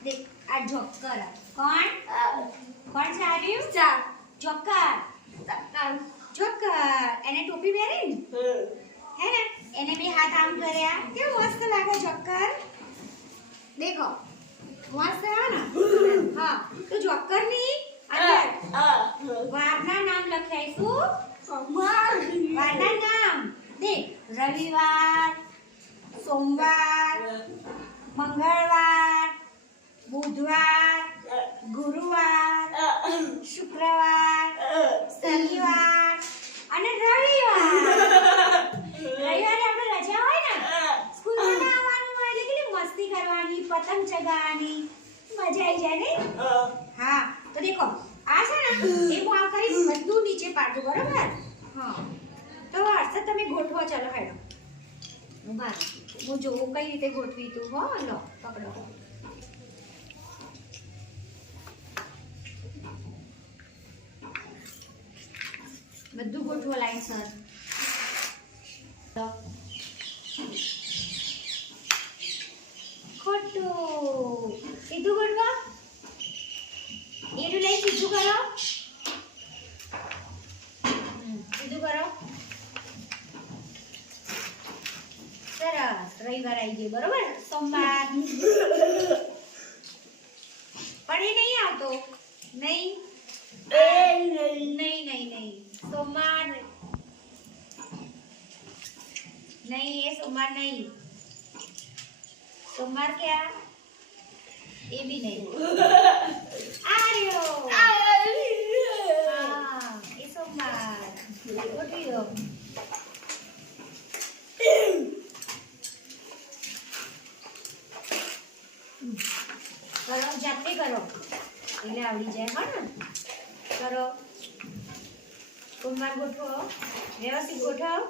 देख आ जोकर कौन कौन છે આવ્યું જોકર જોકર એને ટોપી પહેરી હે ને એને બે હાથ આમ કર્યા કેવું મસ્ત લાગે જોકર देखो મસ્ત હે ને હા તો જોકર ની અંદર વારના નામ લખાઈશું વારના નામ देख रविवार सोमवार मंगलवार बुधवार गुरुवार शुक्रवार शनिवार અને રવિવાર રવિવારે આપણે રજા હોય ને સ્કૂલમાં ના આવવાનું હોય એટલે કેટલી મસ્તી કરવાની પતંગ ચગાવવાની મજા આવી જાય ને હા તો દેખો આ છે ને એ હું આ કરી બધું નીચે પાડું બરોબર હા તો હર્ષદ તમે ગોઠવો ચાલો હેડો ઉભા હું જોઉં કઈ રીતે ગોઠવી તું હો લો પકડો બધું ગોઠવો લાઈન સર ખોટું સીધું ગોઠવો એનું લઈ સીધું કરો સીધું કરો સરસ રવિવાર આવી ગયો બરોબર સોમવાર પણ એ નહીં આવતો નહીં नहीं नहीं नहीं सोमवार नहीं ये सोमवार नहीं सोमवार क्या ये भी नहीं आर्यो हाँ ये सोमवार उठियो करो जाते करो એટલે આવડી જાય હા ને કરો સોમવાર ગોઠવો વ્યવસ્થિત ગોઠવ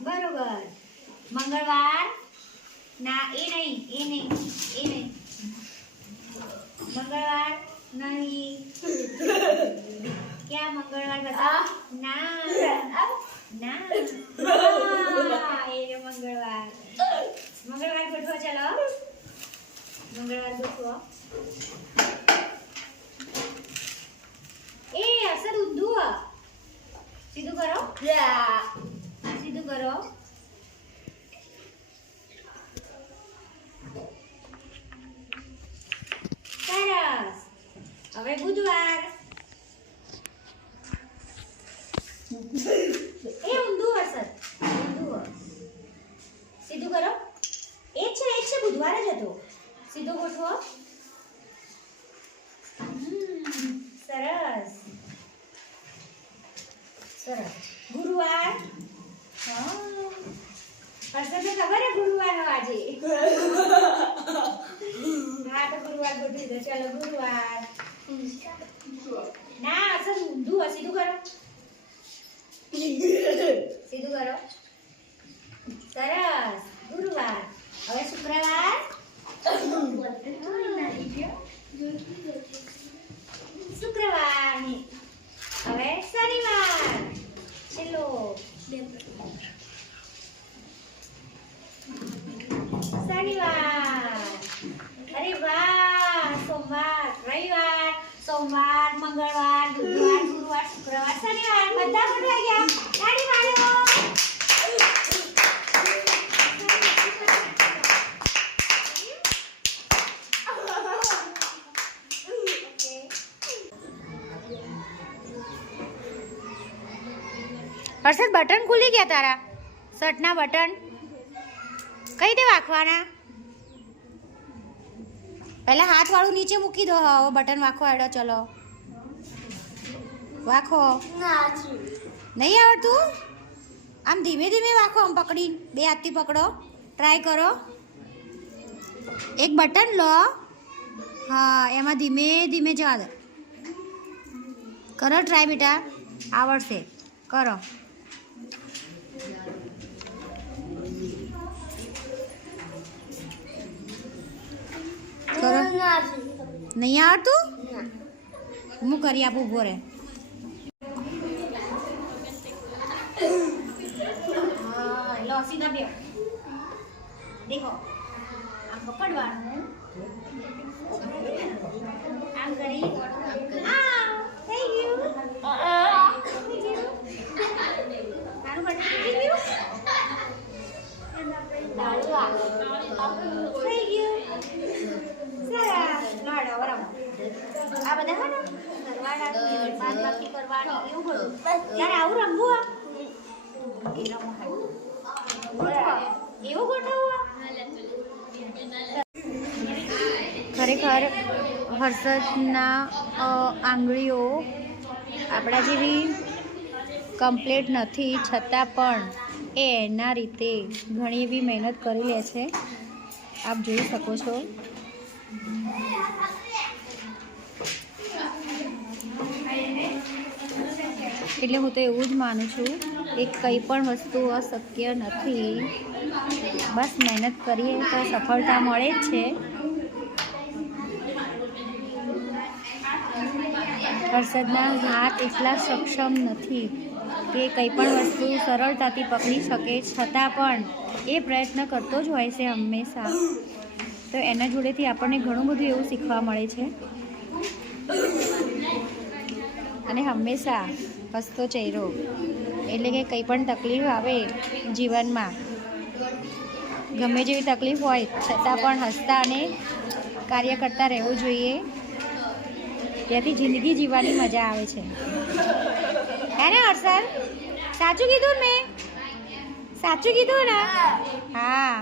બરોબર મંગળવાર ના એ નહીં મંગળવાર નહીં ક્યાં મંગળવાર બતા ના ના એ મંગળવાર મંગળવાર ગોઠવો ચાલો મંગળવાર ગોઠવો ए असर उद्दू सीधू करो सीधू करो सरस હવે બુધવાર એ ઊંધું અસર ઊંધું સીધું કરો એ છે બુધવાર જ હતો સીધો ગોઠવો સરસ સરસ ગુરુવાર હા હર્ષદને ખબર હે ગુરુવાર નો આજે હા તો ગુરુવાર ગોઠવી દો ચાલો ગુરુવાર ના અસર ઊંધું સીધું કરો સીધું કરો સરસ ગુરુવાર હવે શુક્રવાર શુક્રવાર હવે શનિવાર ચલો શનિવાર અરે વાહ સોમવાર રવિવાર સોમવાર મંગળવાર બુધવાર ગુરુવાર શુક્રવાર શનિવાર બધા ગોઠવાઈ ગયા તાળી મારો હર્ષદ બટન ખુલી ગયા તારા શર્ટના બટન કઈ દે વાખવાના પહેલા હાથ વાળું નીચે મૂકી દો હવે બટન વાખો હેડો ચલો વાખો નહીં આવડતું આમ ધીમે ધીમે વાખો આમ પકડી બે હાથથી પકડો ટ્રાય કરો એક બટન લો હા એમાં ધીમે ધીમે જવા દો કરો ટ્રાય બેટા આવડશે કરો કરો નહીં આવડતું હું કરી આપું ઉભો રે लो सीधा बैठ देखो આમ પકડવાનું, આમ કરી, થઈ ગયું. થઈ ગયું. આનું બટન થઈ ગયું. થઈ ગયું. સરસ. લાડો બરાબર. આ બધા હા ને સરવાળા બાદબાકી કરવાની એવું બધું. ત્યારે આવું રમવું આ એ રમો એવું ગોઠવવું. ખરેખર હર્ષદના આંગળીઓ આપણા જેવી કમ્પ્લીટ નથી, છતાં પણ એ એના રીતે ઘણી એવી મહેનત કરી લે છે. આપ જોઈ શકો છો. એટલે હું તો એવું જ માનું છું કે કંઈ પણ વસ્તુ અશક્ય નથી, બસ મહેનત કરીએ તો સફળતા મળે જ છે. હર્ષદના હાથ એટલા સક્ષમ નથી કે કંઈ પણ વસ્તુ સરળતાથી પકડી શકે, છતાં પણ એ પ્રયત્ન કરતો જ હોય છે હંમેશા. તો એના જોડેથી આપણને ઘણું બધું એવું શીખવા મળે છે. અને હંમેશા હસતો ચહેરો, એટલે કે કંઈ પણ તકલીફ આવે જીવનમાં, ગમે જેવી તકલીફ હોય છતાં પણ હસતા અને કાર્ય કરતા રહેવું જોઈએ. ત્યાંથી જિંદગી જીવવાની મજા આવે છે. હે ને હર્ષદ? સાચું કીધું મેં? સાચું કીધું ને? હા.